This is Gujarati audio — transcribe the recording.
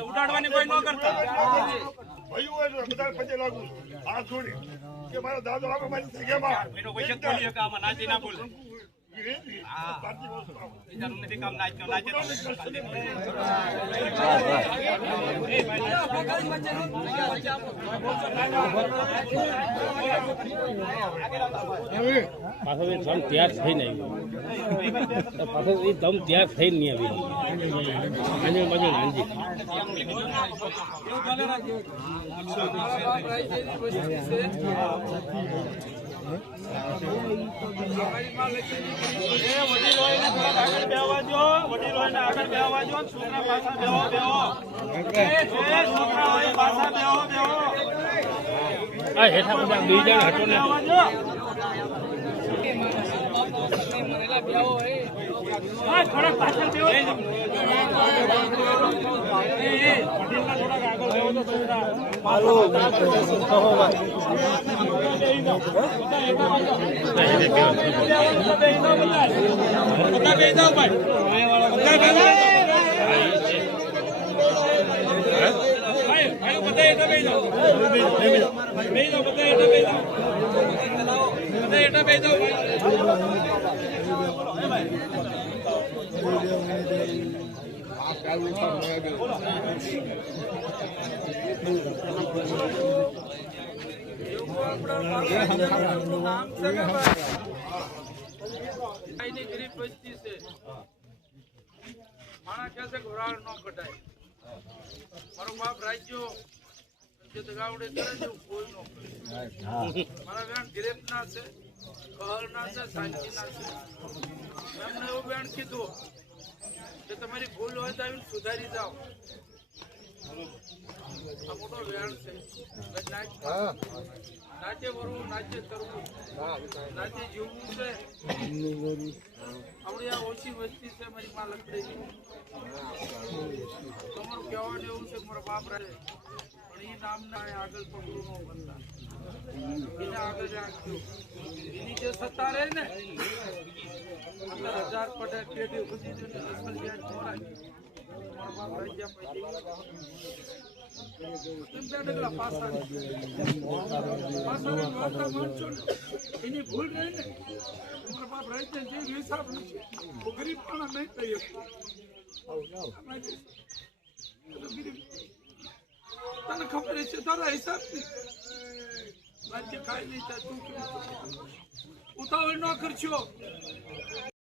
ઉડાડવાની કોઈ ન કરતા બધા પગે લાગુ આ છોડી કે મારા દાદો આપણે મારી જગ્યામાં કોઈ બોલી કે આમાં નાચી ના બોલે નથી કામ નાચતો નાચે પાછો દમ તૈયાર થઈને આવ્યો પાછો એ દમ તૈયાર થઈને નહીં આવી બાજુ નાનજી હેઠા બધા બે જણ હટો ને થોડાક પાછળ બેહો ગરીબ વસ્તી છે માણા કહે છે ઘોરાળ ન કટાય મારો બાપ રાજ્યો ગાવડે કરે છે કોઈ નો મારા બેન ગરીબ ના છે કહલ ના છે શાંતિ ના છે એમને એવું બેન કીધું કે તમારી ભૂલ હોય તો આવીને સુધારી જાઓ આ મોટો વેણ છે નાચે વરવું નાચે તરવું નાચે જીવવું છે આપણી આ ઓછી વસ્તી છે મારી માં લખડે તમારું કહેવાનું એવું છે મારા બાપ રહે પણ એ નામના આગળ પગલું ન બનતા એને આગળ રાખજો એની જે સત્તા રહે ને 1000 પટેલ પેઢી સુધી અસલ જ્ઞાન છોડાય મારા બાપ રાજ્યા એની ભૂલ રહી ને મારા બાપ રાજ્ય જે હિસાબ નથી ગરીબ પણ નહીં કહી તને ખબર છે તારા હિસાબ થી રાજ્ય ખાઈ નહીં તું ઉતાવળ ન કરશો